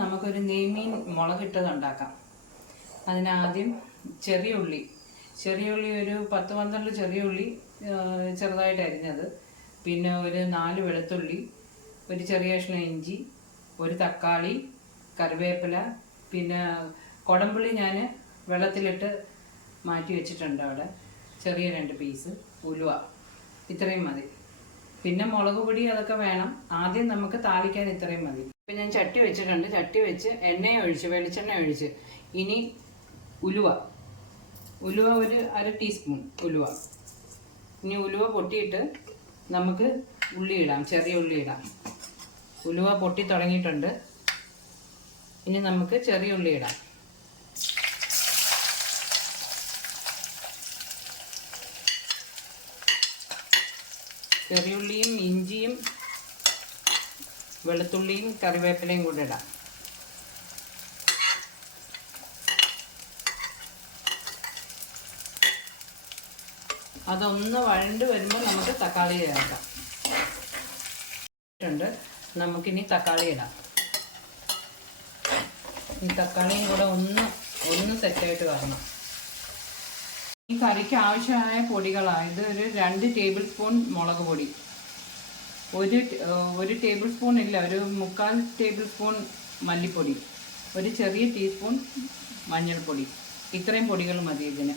നമുക്കൊരു നെയ്മീൻ മുളകിട്ടത് ഉണ്ടാക്കാം. അതിനാദ്യം ചെറിയ ഉള്ളി ഒരു 10-12 ചെറിയ ഉള്ളി ചെറുതായിട്ട് അരിഞ്ഞത്, പിന്നെ ഒരു 4 വെളുത്തുള്ളി, ഒരു ചെറിയ കഷ്ണം ഇഞ്ചി, ഒരു തക്കാളി, കറിവേപ്പില, പിന്നെ കൊടമ്പുളി ഞാൻ വെള്ളത്തിലിട്ട് മാറ്റി വെച്ചിട്ടുണ്ട് അവിടെ, ചെറിയ 2 പീസ്, ഉലുവ, ഇത്രയും മതി. പിന്നെ മുളക് പൊടി അതൊക്കെ വേണം. ആദ്യം നമുക്ക് താളിക്കാൻ ഇത്രയും മതി. ഇപ്പം ഞാൻ ചട്ടി വെച്ചിട്ടുണ്ട്. ചട്ടി വെച്ച് വെളിച്ചെണ്ണ ഒഴിച്ച് ഇനി ഉലുവ ഒരു 1/2 ടീസ്പൂൺ ഉലുവ. ഇനി ഉലുവ പൊട്ടിയിട്ട് നമുക്ക് ഉള്ളി ഇടാം, ചെറിയ ഉള്ളി ഇടാം. ഉലുവ പൊട്ടി തുടങ്ങിയിട്ടുണ്ട്. ഇനി നമുക്ക് ചെറിയ ഉള്ളി ഇടാം. ചെറിയുള്ളിയും ഇഞ്ചിയും വെളുത്തുള്ളിയും കറിവേപ്പിലയും കൂടെ ഇടാം. അതൊന്ന് വഴണ്ട് വരുമ്പോൾ നമുക്ക് തക്കാളി ചേർക്കാം. നമുക്കിനി തക്കാളി ഇടാം. ഈ തക്കാളിയും കൂടെ ഒന്ന് സെറ്റായിട്ട് വരണം. ഈ കറിക്ക് ആവശ്യമായ പൊടികളാണ്. ഇത് ഒരു 2 ടേബിൾ സ്പൂൺ മുളക് പൊടി, ഒരു ടേബിൾ സ്പൂൺ ഇല്ല, ഒരു 3/4 ടേബിൾ സ്പൂൺ മല്ലിപ്പൊടി, ഒരു ചെറിയ ടീസ്പൂൺ മഞ്ഞൾപ്പൊടി. ഇത്രയും പൊടികൾ മതി ഇതിന്.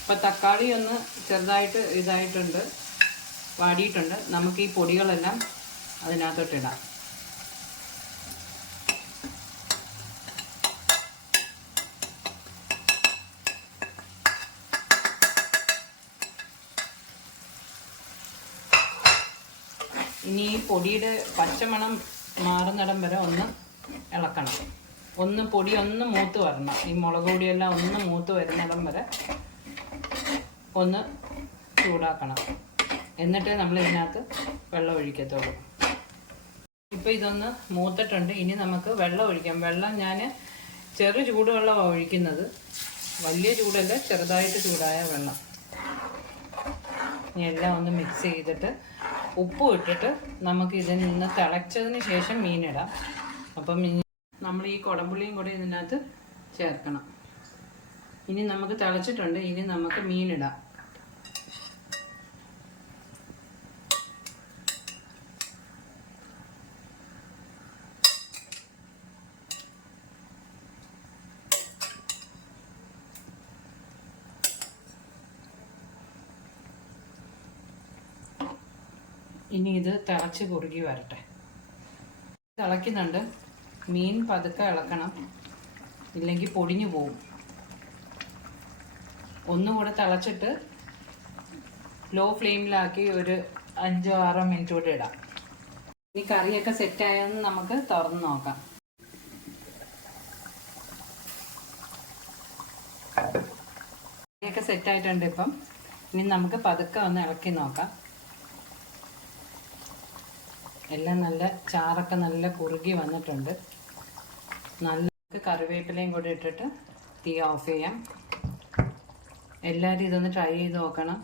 ഇപ്പം തക്കാളി ഒന്ന് ചെറുതായിട്ട് ഇതായിട്ടുണ്ട്, വാടിയിട്ടുണ്ട്. നമുക്ക് ഈ പൊടികളെല്ലാം അതിനകത്തോട്ടിടാം. ഇനി ഈ പൊടിയുടെ പച്ചമണം മാറുന്നിടം വരെ ഒന്ന് ഇളക്കണം. പൊടി ഒന്ന് മൂത്ത് വരണം. ഈ മുളക് പൊടിയെല്ലാം ഒന്ന് മൂത്ത് വരുന്നിടം വരെ ഒന്ന് ചൂടാക്കണം. എന്നിട്ടേ നമ്മൾ ഇതിനകത്ത് വെള്ളം ഒഴിക്കത്തുള്ളൂ. ഇപ്പം ഇതൊന്ന് മൂത്തിട്ടുണ്ട്. ഇനി നമുക്ക് വെള്ളം ഒഴിക്കാം. വെള്ളം ഞാൻ ചെറു ചൂടുവെള്ളമാണ് ഒഴിക്കുന്നത്, വലിയ ചൂടല്ല, ചെറുതായിട്ട് ചൂടായ വെള്ളം. ഇനി എല്ലാം ഒന്ന് മിക്സ് ചെയ്തിട്ട് ഉപ്പ് ഇട്ടിട്ട് നമുക്ക് ഇതിൽ നിന്ന് തിളച്ചതിന് ശേഷം മീനിടാം. അപ്പം നമ്മൾ ഈ കുടംപുളിയും കൂടി ഇതിനകത്ത് ചേർക്കണം. ഇനി നമുക്ക് തിളച്ചിട്ടുണ്ട്. ഇനി നമുക്ക് മീനിടാം. ഇനി ഇത് തിളച്ച് കുറുകി വരട്ടെ. തിളയ്ക്കുന്നുണ്ട്. മീൻ പതുക്കെ ഇളക്കണം, ഇല്ലെങ്കിൽ പൊടിഞ്ഞു പോവും. ഒന്നുകൂടെ തിളച്ചിട്ട് ലോ ഫ്ലെയിമിലാക്കി ഒരു 5-6 മിനിറ്റ് കൂടെ ഇടാം. ഇനി കറിയൊക്കെ സെറ്റായെന്ന് നമുക്ക് തുറന്ന് നോക്കാം. കറിയൊക്കെ സെറ്റായിട്ടുണ്ട്. ഇപ്പം ഇനി നമുക്ക് പതുക്കെ ഒന്ന് ഇളക്കി നോക്കാം. എല്ലാം നല്ല ചാറൊക്കെ നല്ല കുറുകി വന്നിട്ടുണ്ട്. നല്ല കറിവേപ്പിലയും കൂടി ഇട്ടിട്ട് തീ ഓഫ് ചെയ്യാം. എല്ലാവരും ഇതൊന്ന് ട്രൈ ചെയ്ത് നോക്കണം.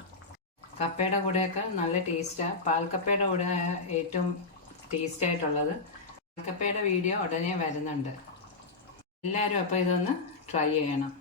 കപ്പയുടെ കൂടെയൊക്കെ നല്ല ടേസ്റ്റാണ്. പാൽക്കപ്പയുടെ കൂടെ ഏറ്റവും ടേസ്റ്റായിട്ടുള്ളത്. പാൽക്കപ്പയുടെ വീഡിയോ ഉടനെ വരുന്നുണ്ട്. എല്ലാവരും അപ്പോൾ ഇതൊന്ന് ട്രൈ ചെയ്യണം.